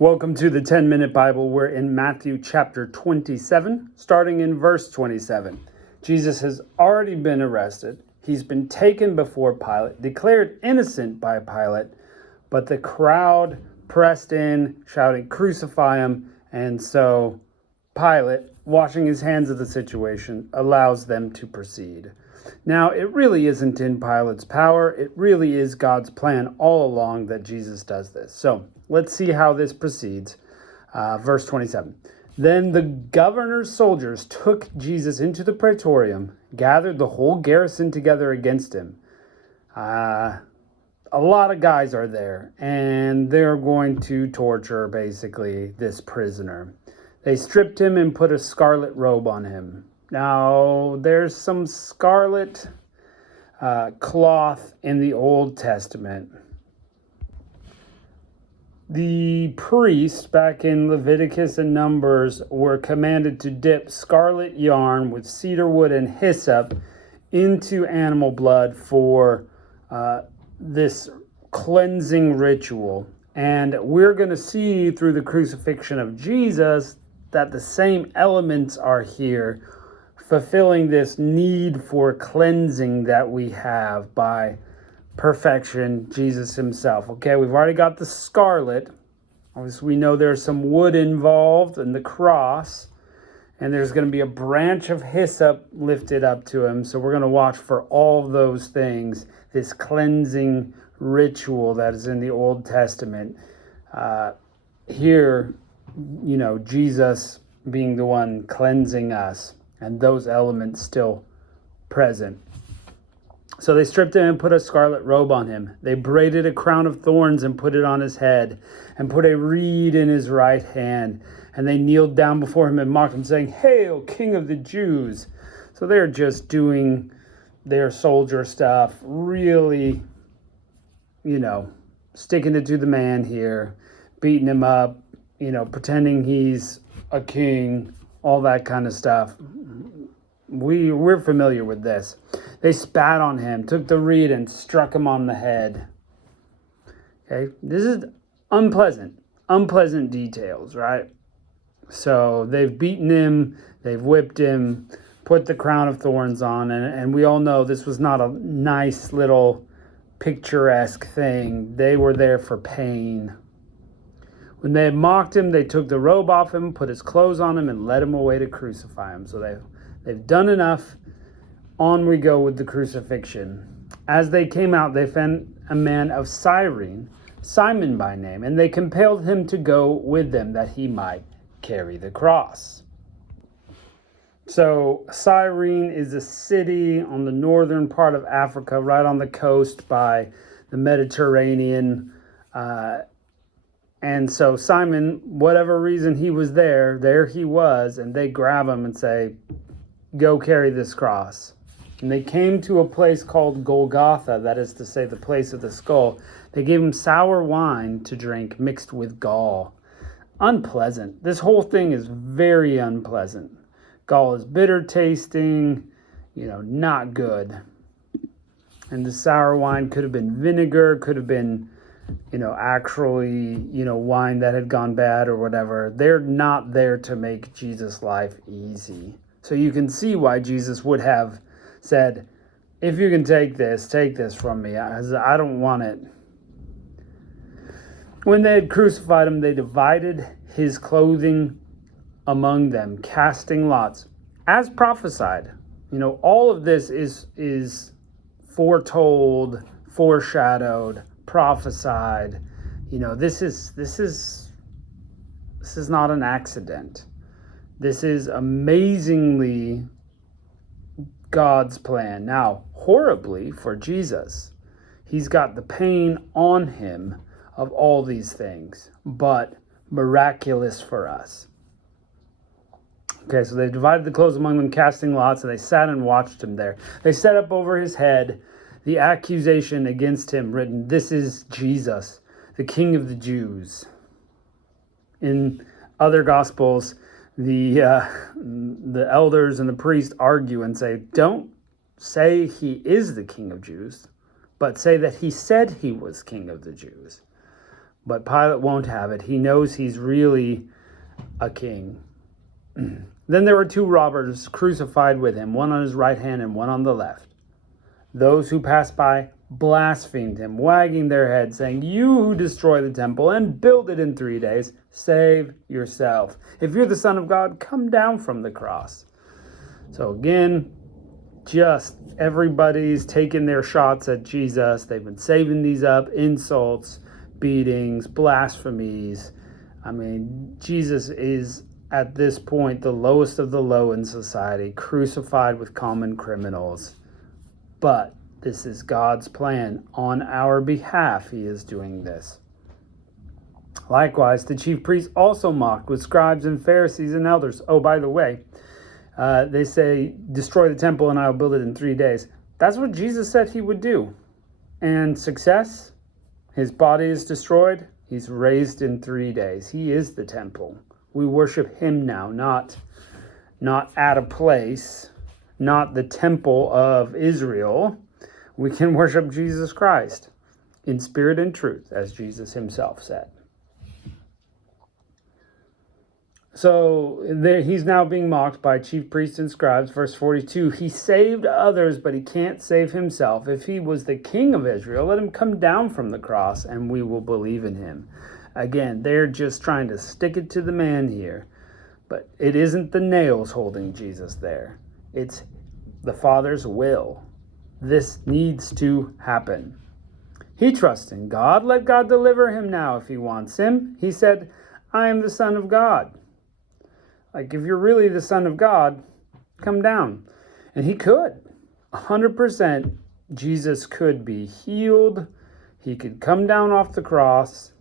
Welcome to the 10-Minute Bible. We're in Matthew chapter 27, starting in verse 27. Jesus has already been arrested. He's been taken before Pilate, declared innocent by Pilate, but the crowd pressed in, shouting, "Crucify him." And so Pilate, washing his hands of the situation, allows them to proceed. Now, it really isn't in Pilate's power. It really is God's plan all along that Jesus does this. So let's see how this proceeds. Verse 27. Then the governor's soldiers took Jesus into the praetorium, gathered the whole garrison together against him. A lot of guys are there, and they're going to torture, basically, this prisoner. They stripped him and put a scarlet robe on him. Now, there's some scarlet cloth in the Old Testament. The priests back in Leviticus and Numbers were commanded to dip scarlet yarn with cedar wood and hyssop into animal blood for this cleansing ritual. And we're going to see through the crucifixion of Jesus that the same elements are here, fulfilling this need for cleansing that we have by perfection, Jesus himself. Okay, we've already got the scarlet. Obviously, we know there's some wood involved in the cross, and there's going to be a branch of hyssop lifted up to him. So we're going to watch for all of those things, this cleansing ritual that is in the Old Testament. Here, Jesus being the one cleansing us, and those elements still present. So they stripped him and put a scarlet robe on him. They braided a crown of thorns and put it on his head, and put a reed in his right hand. And they kneeled down before him and mocked him, saying, "Hail, King of the Jews!" So they're just doing their soldier stuff, really, sticking it to the man here, beating him up, pretending he's a king, all that kind of stuff. We're familiar with this. They spat on him, took the reed and struck him on the head. Okay, this is unpleasant details, right? So they've beaten him, they've whipped him, put the crown of thorns on, and we all know this was not a nice little picturesque thing. They were there for pain. When they had mocked him, they took the robe off him, put his clothes on him, and led him away to crucify him. So they've done enough. On we go with the crucifixion. As they came out, they found a man of Cyrene, Simon by name, and they compelled him to go with them that he might carry the cross. So Cyrene is a city on the northern part of Africa, right on the coast by the Mediterranean. And so Simon, whatever reason he was there he was, and they grab him and say, "Go carry this cross." And they came to a place called Golgotha, that is to say, the place of the skull. They gave him sour wine to drink mixed with gall. Unpleasant. This whole thing is very unpleasant. Gall is bitter tasting, not good. And the sour wine could have been vinegar, could have been actually, wine that had gone bad or whatever. They're not there to make Jesus' life easy. So you can see why Jesus would have said, "If you can take this from me. I don't want it." When they had crucified him, they divided his clothing among them, casting lots, as prophesied. All of this is foretold, foreshadowed, prophesied. This is not an accident. This is amazingly God's plan. Now, horribly for Jesus, he's got the pain on him of all these things, but miraculous for us. Okay, so they divided the clothes among them, casting lots, and they sat and watched him there. They set up over his head the accusation against him written, "This is Jesus, the King of the Jews." In other Gospels, the elders and the priest argue and say, "Don't say he is the King of Jews, but say that he said he was King of the Jews." But Pilate won't have it. He knows he's really a king. Then there were two robbers crucified with him, one on his right hand and one on the left. Those who passed by blasphemed him, wagging their heads, saying, "You who destroy the temple and build it in 3 days, save yourself. If you're the Son of God, come down from the cross." So again, just everybody's taking their shots at Jesus. They've been saving these up, insults, beatings, blasphemies. I mean, Jesus is at this point the lowest of the low in society, crucified with common criminals. But this is God's plan. On our behalf, he is doing this. Likewise, the chief priests also mocked with scribes and Pharisees and elders. Oh, by the way, they say, "Destroy the temple and I will build it in 3 days." That's what Jesus said he would do. And success, his body is destroyed. He's raised in 3 days. He is the temple. We worship him now, not at a place, not the temple of Israel. We can worship Jesus Christ in spirit and truth, as Jesus himself said. So he's now being mocked by chief priests and scribes. Verse 42, he saved others, but he can't save himself. If he was the king of Israel, let him come down from the cross and we will believe in him. Again, they're just trying to stick it to the man here. But it isn't the nails holding Jesus there. It's the Father's will. This needs to happen. He trusts in God. Let God deliver him now if he wants him. He said, "I am the Son of God." Like, if you're really the Son of God, come down. And he could. 100% Jesus could be healed. He could come down off the cross.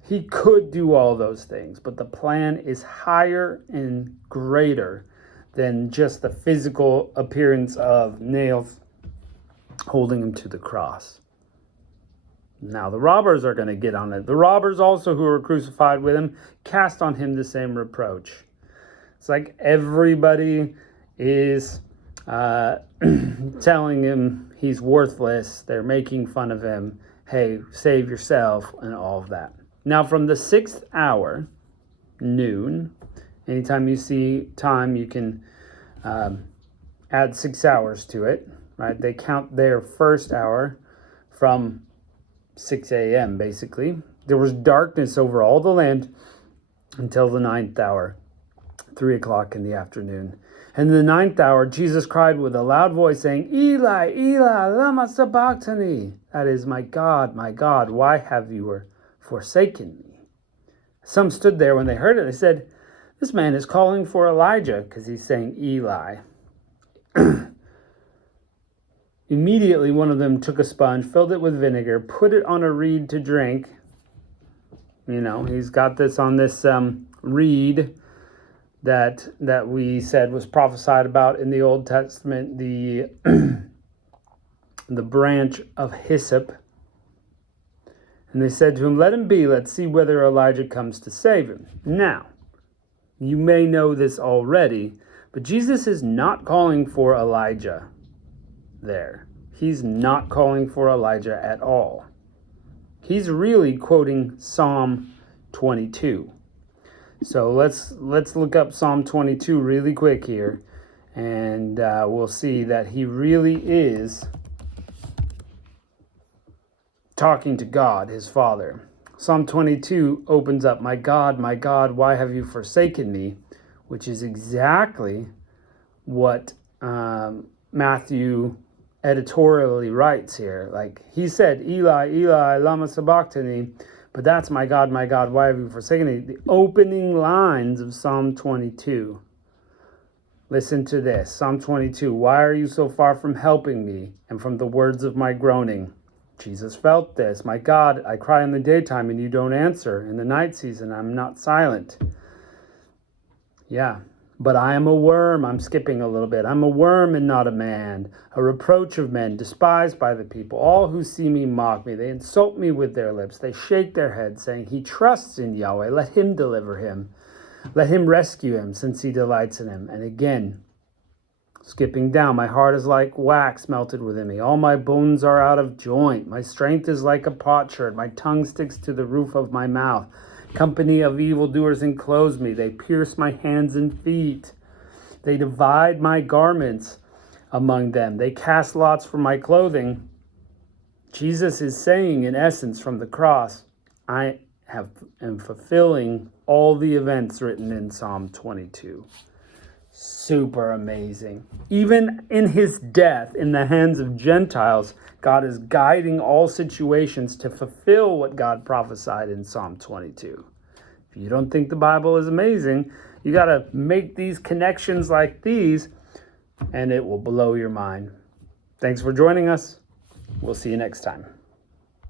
He could do all those things. But the plan is higher and greater than just the physical appearance of nails holding him to the cross. Now the robbers are going to get on it. The robbers also who were crucified with him cast on him the same reproach. It's like everybody is telling him he's worthless. They're making fun of him. Hey, save yourself and all of that. Now from the 6th hour, noon, anytime you see time, you can add 6 hours to it, right? They count their first hour from 6 a.m. basically. There was darkness over all the land until the 9th hour. 3 o'clock in the afternoon. And in the 9th hour, Jesus cried with a loud voice, saying, "Eli, Eli, lama sabachthani." That is, my God, why have you forsaken me? Some stood there when they heard it. They said, "This man is calling for Elijah," because he's saying Eli. Immediately, one of them took a sponge, filled it with vinegar, put it on a reed to drink. You know, he's got this on this reed that we said was prophesied about in the Old Testament, the the branch of hyssop. And they said to him, "Let him be. Let's see whether Elijah comes to save him." Now, you may know this already, but Jesus is not calling for Elijah there. He's not calling for Elijah at all. He's really quoting Psalm 22. So let's look up Psalm 22 really quick here, and we'll see that he really is talking to God, his Father. Psalm 22 opens up, my God, why have you forsaken me?" Which is exactly what Matthew editorially writes here. Like, he said, "Eli, Eli, lama sabachthani," but that's my God, why have you forsaken me? The opening lines of Psalm 22. Listen to this. Psalm 22. "Why are you so far from helping me and from the words of my groaning?" Jesus felt this. "My God, I cry in the daytime and you don't answer. In the night season, I'm not silent." Yeah. "But I am a worm," I'm skipping a little bit. "I'm a worm and not a man, a reproach of men, despised by the people. All who see me mock me. They insult me with their lips. They shake their heads, saying, 'He trusts in Yahweh. Let him deliver him. Let him rescue him, since he delights in him.'" And again, Skipping down, my heart is like wax melted within me. All my bones are out of joint. My strength is like a potsherd. My tongue sticks to the roof of my mouth. Company of evildoers enclose me. They pierce my hands and feet. They divide my garments among them. They cast lots for my clothing. Jesus is saying, in essence, from the cross, I am fulfilling all the events written in Psalm 22. Super amazing. Even in his death in the hands of Gentiles, God is guiding all situations to fulfill what God prophesied in Psalm 22. If you don't think the Bible is amazing, you got to make these connections like these, and it will blow your mind. Thanks for joining us. We'll see you next time.